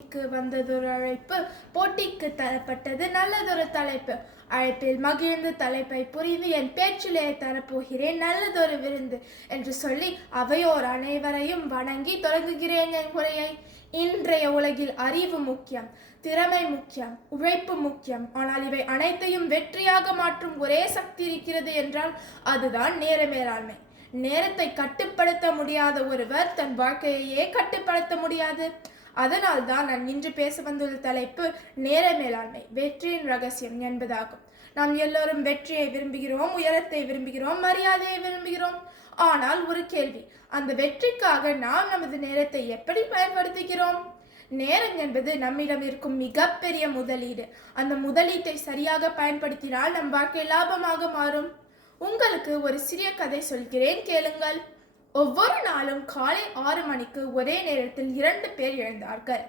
வந்ததொரு அழைப்பு, போட்டிக்கு தரப்பட்டது நல்லதொரு தலைப்பு. அழைப்பில் மகிழ்ந்து தலைப்பை புரிந்து என் பேச்சிலே தரப்போகிறேன் நல்லதொரு விருந்து என்று சொல்லி அவையோர் அனைவரையும் வணங்கி தொடங்குகிறேன் என் உரையை. இன்றைய உலகில் அறிவு முக்கியம், திறமை முக்கியம், உழைப்பு முக்கியம். ஆனால் இவை அனைத்தையும் வெற்றியாக மாற்றும் ஒரே சக்தி இருக்கிறது என்றால் அதுதான் நேர மேலாண்மை. நேரத்தை கட்டுப்படுத்த முடியாத ஒருவர் தன் வாழ்க்கையையே கட்டுப்படுத்த முடியாது. அதனால் தான் நான் இன்று பேச வந்துள்ள தலைப்பு நேர மேலாண்மை, வெற்றியின் ரகசியம் என்பதாகும். நாம் எல்லோரும் வெற்றியை விரும்புகிறோம், உயரத்தை விரும்புகிறோம், மரியாதையை விரும்புகிறோம். ஆனால் ஒரு கேள்வி, அந்த வெற்றிக்காக நாம் நமது நேரத்தை எப்படி பயன்படுத்துகிறோம்? நேரம் என்பது நம்மிடம் இருக்கும் மிகப்பெரிய முதலீடு. அந்த முதலீட்டை சரியாக பயன்படுத்தினால் நம் வாழ்க்கை லாபமாக மாறும். உங்களுக்கு ஒரு சிறிய கதை சொல்கிறேன், கேளுங்கள். ஒவ்வொரு நாளும் காலை 6 மணிக்கு ஒரே நேரத்தில் 2 பேர் எழுந்தார்கள்.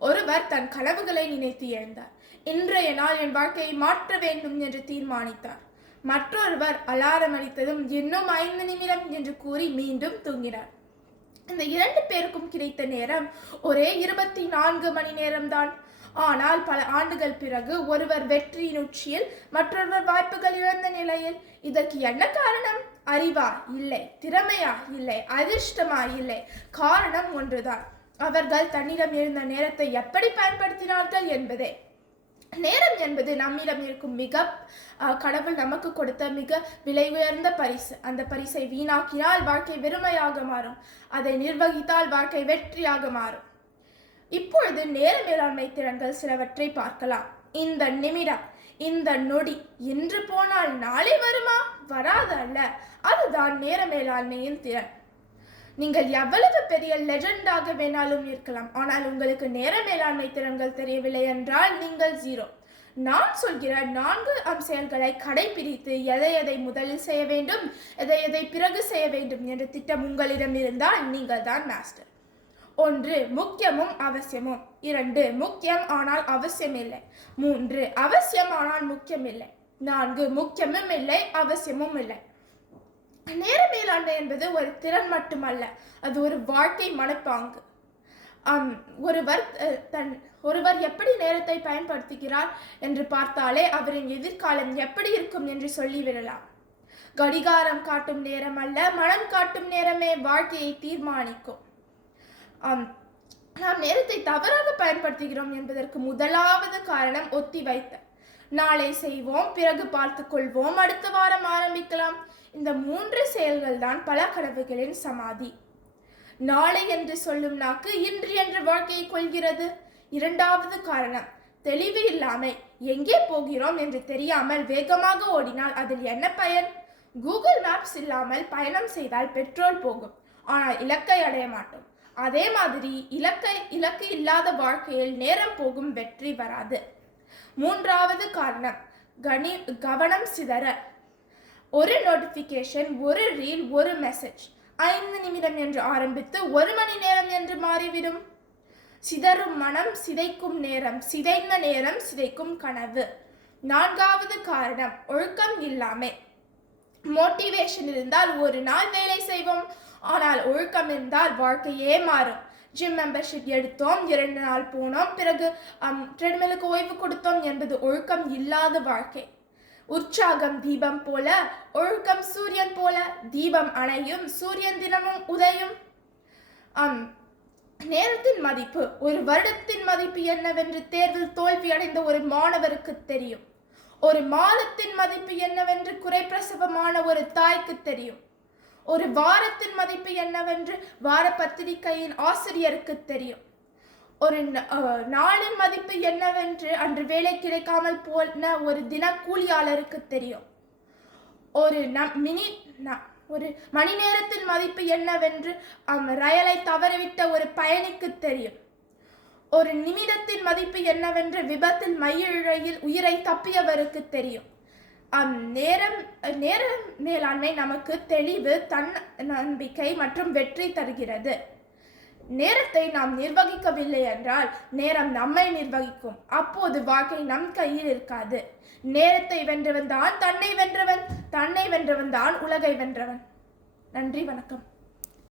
ஒருவர் தன் கனவுகளை நினைத்து எழுந்தார். இன்றைய நாள் என் வாழ்க்கையை மாற்ற வேண்டும் என்று தீர்மானித்தார். மற்றொருவர் அலாரம் அடித்ததும் இன்னும் 5 நிமிடம் என்று கூறி மீண்டும் தூங்கினார். இந்த 2 பேருக்கும் கிடைத்த நேரம் ஒரே 24 மணி நேரம்தான். ஆனால் பல ஆண்டுகள் பிறகு ஒருவர் வெற்றியின் உச்சியில், மற்றொருவர் வாய்ப்புகள் இழந்த நிலையில். இதற்கு என்ன காரணம்? அறிவா? இல்லை. திறமையா? இல்லை. அதிர்ஷ்டமா? இல்லை. காரணம் ஒன்றுதான், அவர்கள் தன்னிடம் இருந்த நேரத்தை எப்படி பயன்படுத்தினார்கள் என்பதே. நேரம் என்பது நம்மிடம் இருக்கும் கடவுள் நமக்கு கொடுத்த மிக விலை உயர்ந்த பரிசு. அந்த பரிசை வீணாக்கினால் வாழ்க்கை வெறுமையாக மாறும், அதை நிர்வகித்தால் வாழ்க்கை வெற்றியாக மாறும். இப்பொழுது நேர மேலாண்மை திறன்கள் சிலவற்றை பார்க்கலாம். இந்த நிமிடம், இந்த நொடி இன்று போனால் நாளை வருமா? வராது அல்ல. அதுதான் நேர மேலாண்மையின் திறன். நீங்கள் எவ்வளவு பெரிய லெஜெண்டாக வேணாலும் இருக்கலாம், ஆனால் உங்களுக்கு நேர மேலாண்மை திறன்கள் தெரியவில்லை என்றால் நீங்கள் 0. நான் சொல்கிற 4 செயல்களை கடைபிடித்து எதை எதை முதலில் செய்ய வேண்டும், எதை பிறகு செய்ய வேண்டும் என்ற திட்டம் உங்களிடம் இருந்தால் நீங்கள் தான் மாஸ்டர். 1. முக்கியமும் அவசியமும். 2. முக்கியம் ஆனால் அவசியம் இல்லை. 3. அவசியம் ஆனால் முக்கியம் இல்லை. 4. முக்கியமும் இல்லை, அவசியமும் இல்லை. நேர மேலாண்மை என்பது ஒரு திறன் மட்டுமல்ல, அது ஒரு வாழ்க்கை மனப்பாங்கு. ஒருவர் எப்படி நேரத்தை பயன்படுத்துகிறார் என்று பார்த்தாலே அவரின் எதிர்காலம் எப்படி இருக்கும் என்று சொல்லிவிடலாம். கடிகாரம் காட்டும் நேரம் அல்ல, மனம் காட்டும் நேரமே வாழ்க்கையை தீர்மானிக்கும். நாம் நேரத்தை தவறாக பயன்படுத்துகிறோம் என்பதற்கு முதலாவது காரணம் ஒத்திவைத்தல். நாளை செய்வோம், பிறகு பார்த்துக் கொள்வோம், அடுத்த வாரம் ஆரம்பிக்கலாம். இந்த 3 செயல்கள் தான் பல கனவுகளின் சமாதி. நாளை என்று சொல்லும் நாக்கு இன்று என்ற வாழ்க்கையை கொள்கிறது. 2வது காரணம் தெளிவு இல்லாமை. எங்கே போகிறோம் என்று தெரியாமல் வேகமாக ஓடினால் அதில் என்ன பயன்? கூகுள் மேப்ஸ் இல்லாமல் பயணம் செய்தால் பெட்ரோல் போகும், ஆனால் இலக்கை அடைய மாட்டோம். அதே மாதிரி இலக்கு இல்லாத வாழ்க்கையில் நேரம் போகும், வெற்றி வராது. 3வது காரணம் கவனம் சிதற. ஒரு நோட்டிபிகேஷன், ஒரு ரீல், ஒரு மெசேஜ் 5 நிமிடம் என்று ஆரம்பித்து 1 மணி நேரம் என்று மாறிவிடும். சிதறும் மனம் சிதைக்கும் நேரம், சிதைந்த நேரம் சிதைக்கும் கனவு. 4வது காரணம் ஒழுக்கம் இல்லாமை. மோட்டிவேஷன் இருந்தால் ஒரு நாள் வேலை செய்வோம், ஆனால் ஒழுக்கம் இருந்தால் வாழ்க்கையே மாறும். ஜிம் மெம்பர்ஷிப் எடுத்தோம், 2 நாள் போனோம், பிறகு ட்ரெட்மிலுக்கு ஓய்வு கொடுத்தோம் என்பது ஒழுக்கம் இல்லாத வாழ்க்கை. உற்சாகம் தீபம் போல, ஒழுக்கம் சூரியன் போல. தீபம் அணையும், சூரியன் தினமும் உதயும். நேரத்தின் மதிப்பு. ஒரு வருடத்தின் மதிப்பு என்னவென்று தேர்வில் தோல்வி அடைந்த ஒரு மாணவருக்கு தெரியும். ஒரு மாதத்தின் மதிப்பு என்னவென்று குறைப்பிரசவமான ஒரு தாய்க்கு தெரியும். ஒரு வாரத்தின் மதிப்பு என்னவென்று வார பத்திரிகையின் ஆசிரியருக்கு தெரியும். ஒரு நாளின் மதிப்பு என்னவென்று அன்று வேலை கிடைக்காமல் போன ஒரு தினக்கூலியாளருக்கு தெரியும். ஒரு மணி நேரத்தின் மதிப்பு என்னவென்று ரயிலை தவறவிட்ட ஒரு பயணிக்கு தெரியும். ஒரு நிமிடத்தின் மதிப்பு என்னவென்று விபத்தில் மயிரிழையில் உயிரை தப்பியவருக்கு தெரியும். நேர மேலாண்மை நமக்கு தெளிவு, தன்னம்பிக்கை மற்றும் வெற்றி தருகிறது. நேரத்தை நாம் நிர்வகிக்கவில்லை என்றால் நேரம் நம்மை நிர்வகிக்கும். அப்போது வாழ்க்கை நம் கையில் இருக்காது. நேரத்தை வென்றவன் தான் தன்னை வென்றவன், தன்னை வென்றவன் தான் உலகை வென்றவன். நன்றி, வணக்கம்.